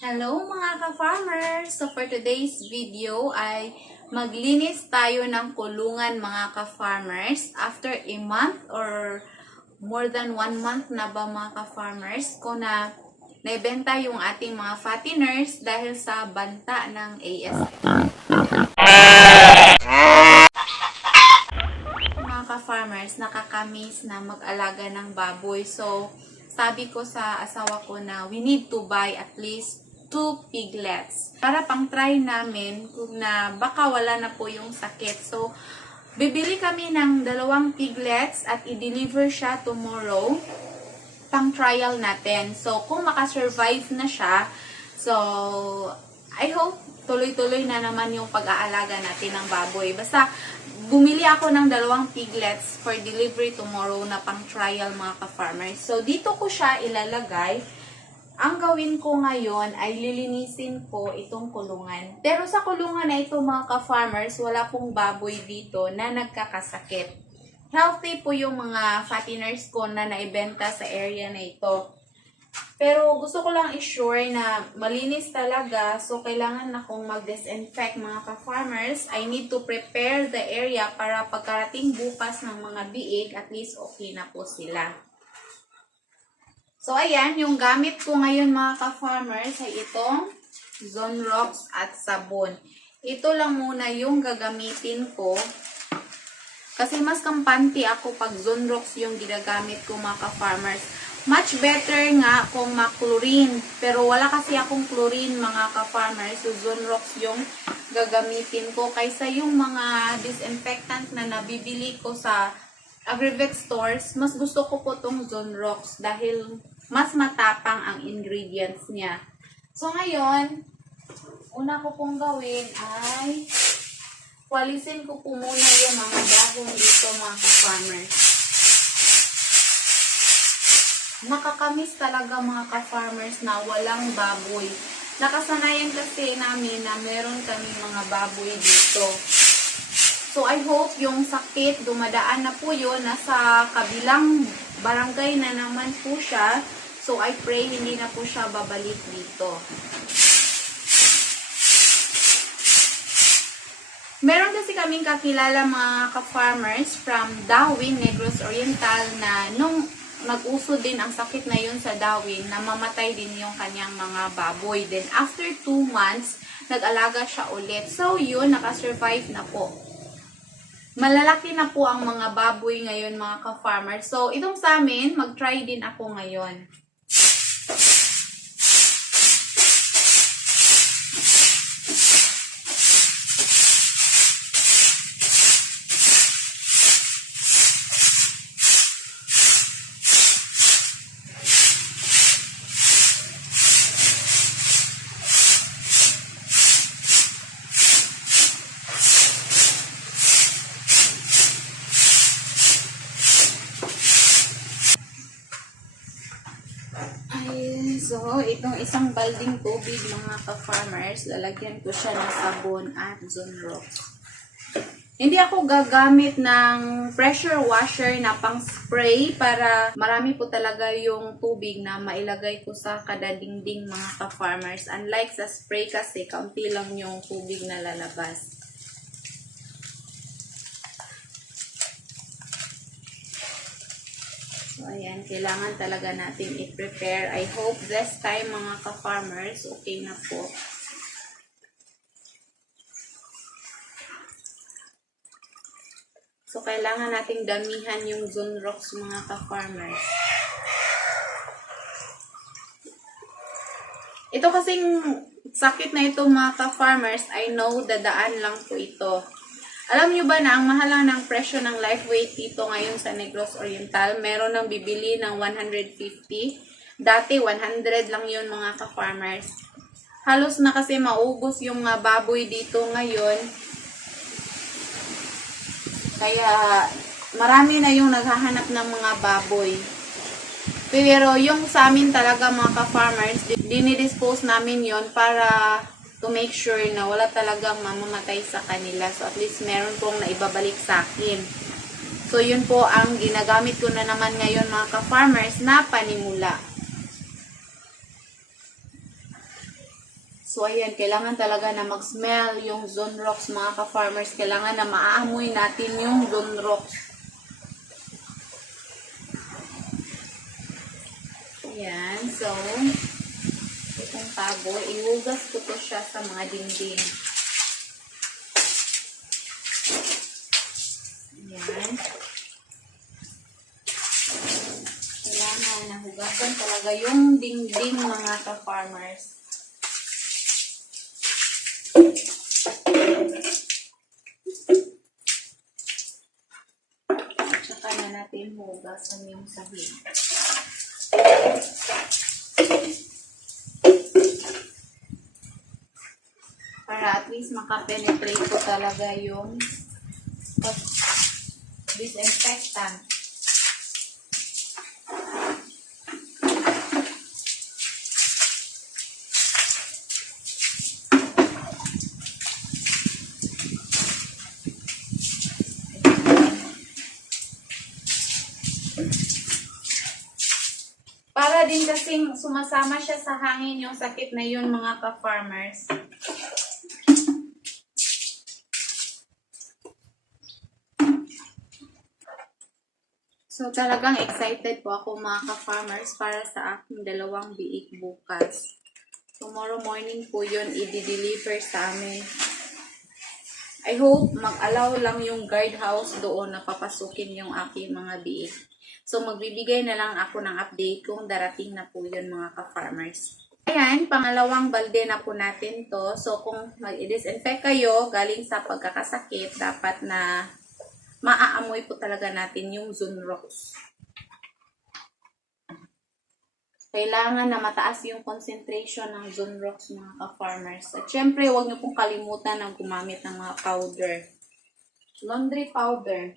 Hello mga ka-farmers! So for today's video ay maglinis tayo ng kulungan mga ka-farmers after a month or more than one month na ba mga ka-farmers ko na naibenta yung ating mga fatteners dahil sa banta ng ASF. mga ka-farmers, nakakamiss na mag-alaga ng baboy. So, sabi ko sa asawa ko na we need to buy at least two piglets. Para pang try namin kung na baka wala na po yung sakit. So, bibili kami ng dalawang piglets at i-deliver siya tomorrow pang trial natin. So, kung makasurvive na siya, so, I hope tuloy-tuloy na naman yung pag-aalaga natin ng baboy. Basta, bumili ako ng dalawang piglets for delivery tomorrow na pang trial mga ka-farmers. So, dito ko siya ilalagay. Ang gawin ko ngayon ay lilinisin ko itong kulungan. Pero sa kulungan na ito mga ka-farmers, wala pong baboy dito na nagkakasakit. Healthy po yung mga fatteners ko na naibenta sa area na ito. Pero gusto ko lang i-sure na malinis talaga. So, kailangan akong mag-disinfect mga ka-farmers. I need to prepare the area para pagkarating bukas ng mga biig, at least okay na po sila. So, ayan, yung gamit ko ngayon mga ka-farmers ay itong Zonrox at sabon. Ito lang muna yung gagamitin ko. Kasi mas kampante ako pag Zonrox yung ginagamit ko mga ka-farmers. Much better nga kung ma-chlorine. Pero wala kasi akong chlorine mga ka-farmers. So, Zonrox yung gagamitin ko. Kaysa yung mga disinfectant na nabibili ko sa Agrivet stores, mas gusto ko po tong Zonrox dahil mas matapang ang ingredients niya. So, ngayon, una ko pong gawin ay walisin ko po muna yung mga dahon dito mga ka-farmers. Nakakamiss talaga mga ka-farmers na walang baboy. Nakasanayan kasi namin na meron kami mga baboy dito. So, I hope yung sakit, dumadaan na po yun. Nasa kabilang barangay na naman po siya. So, I pray hindi na po siya babalik dito. Meron kasi kaming kakilala mga ka-farmers from Darwin, Negros Oriental na nung nag-uso din ang sakit na yun sa Darwin, namamatay din yung kanyang mga baboy. Then, after 2 months, nag-alaga siya ulit. So, yun, nakasurvive na po. Malalaki na po ang mga baboy ngayon mga ka-farmers. So, itong sa amin, mag-try din ako ngayon. Ay, so, itong isang balding tubig mga ka-farmers, lalagyan ko siya ng sabon at Zonrox. Hindi ako gagamit ng pressure washer na pang spray para marami po talaga yung tubig na mailagay ko sa kada dingding mga ka-farmers. Unlike sa spray kasi, kaunti lang yung tubig na lalabas. Ayan, kailangan talaga natin i-prepare. I hope this time mga ka-farmers, okay na po. So, kailangan nating damihan yung Zonrox mga ka-farmers. Ito kasing sakit na ito mga ka-farmers, I know dadaan lang po ito. Alam nyo ba na ang mahal lang ng presyo ng life weight dito ngayon sa Negros Oriental? Meron ng bibili ng 150. Dati 100 lang yun mga ka-farmers. Halos na kasi maubos yung mga baboy dito ngayon. Kaya marami na yung naghahanap ng mga baboy. Pero yung sa amin talaga mga ka-farmers, dinidispose namin yon para to make sure na wala talagang mamamatay sa kanila. So, at least meron pong naibabalik sa akin. So, yun po ang ginagamit ko na naman ngayon mga ka-farmers na panimula. So, ayan, kailangan talaga na mag-smell yung zone rocks, mga ka-farmers. Kailangan na maaamoy natin yung zone rocks. Ayan, so, itong pabo, ihugas ko to siya sa mga dingding. Ayan. Kailangan na hugasan talaga yung dingding mga ka-farmers. Tsaka na natin hugasan yung sahig. Para at least makapenetrate ko talaga yung disinfectant. Para din kasing sumasama siya sa hangin yung sakit na yun mga ka-farmers. So talagang excited po ako mga ka-farmers para sa aking dalawang biik bukas. Tomorrow morning po yun i-deliver sa amin. I hope mag-allow lang yung guardhouse doon na papasukin yung aking mga biik. So, magbibigay na lang ako ng update kung darating na po yun mga ka-farmers. Ayan, pangalawang balde na po natin to. So, kung mag-disinfect kayo galing sa pagkakasakit, dapat na maaamoy po talaga natin yung Zunrox. Kailangan na mataas yung concentration ng Zunrox mga ka-farmers. At syempre, huwag niyo pong kalimutan na gumamit ng mga powder. Laundry powder.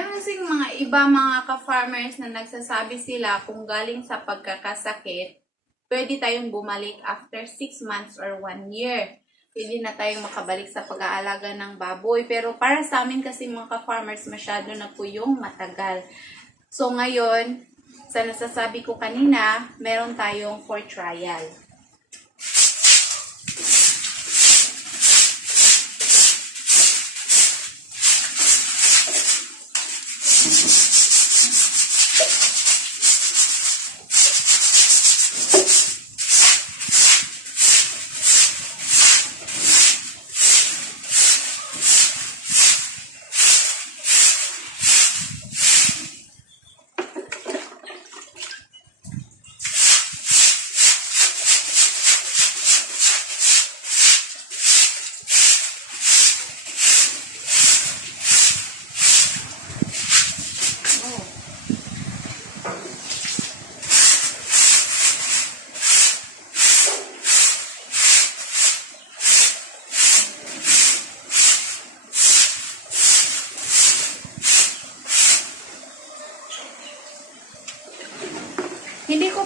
Meron sing mga iba mga ka-farmers na nagsasabi sila kung galing sa pagkakasakit, pwede tayong bumalik after 6 months or 1 year. Pwede na tayong makabalik sa pag-aalaga ng baboy. Pero para sa amin kasi mga ka-farmers, masyado na po yung matagal. So ngayon, sa nasasabi ko kanina, meron tayong for trial. Jesus.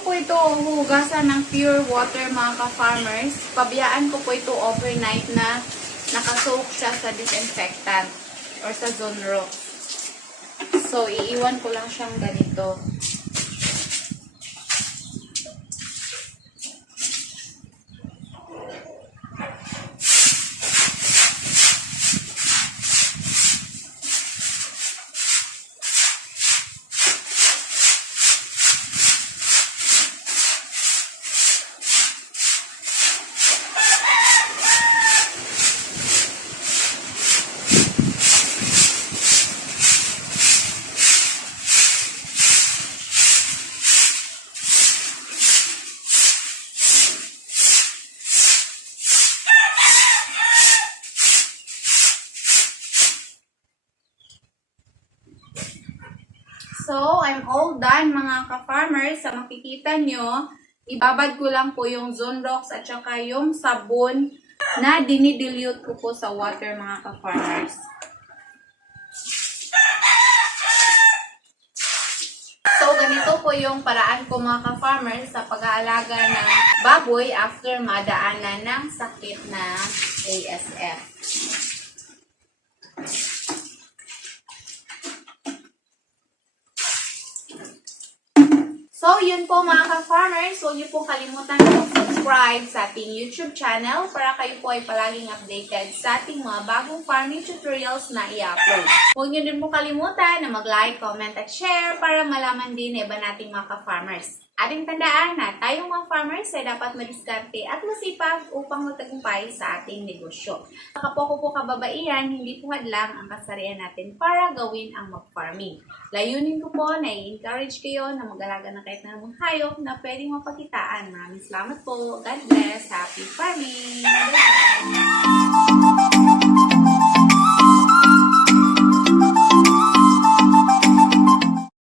Ko po ito hugasan ng pure water mga ka-farmers. Pabiyaan ko po ito overnight na nakasoak siya sa disinfectant or sa zone rock. So, iiwan ko lang siyang ganito. So, I'm all done mga ka-farmers. Sa makikita nyo, ibabad ko lang po yung Zonrox at saka yung sabon na dinidilute ko po sa water mga ka-farmers. So, ganito po yung paraan ko mga ka-farmers sa pag-aalaga ng baboy after madaanan ng sakit na ASF. So, yun po mga ka-farmers. Huwag niyo pong kalimutan mag-subscribe sa ating YouTube channel para kayo po ay palaging updated sa ating mga bagong farming tutorials na i-upload. Huwag niyo din po kalimutan na mag-like, comment, at share para malaman din iba nating mga ka-farmers. Ating tandaan na tayong mga farmers ay dapat madiskarte at masipag upang magtagumpay sa ating negosyo. Kapoko po kababaihan, hindi po hadlang ang kasarian natin para gawin ang mag-farming. Layunin ko po na i-encourage kayo na mag-alaga ng kahit na hayop na pwedeng mapakitaan. Maraming salamat po. God bless. Happy farming! Bye-bye!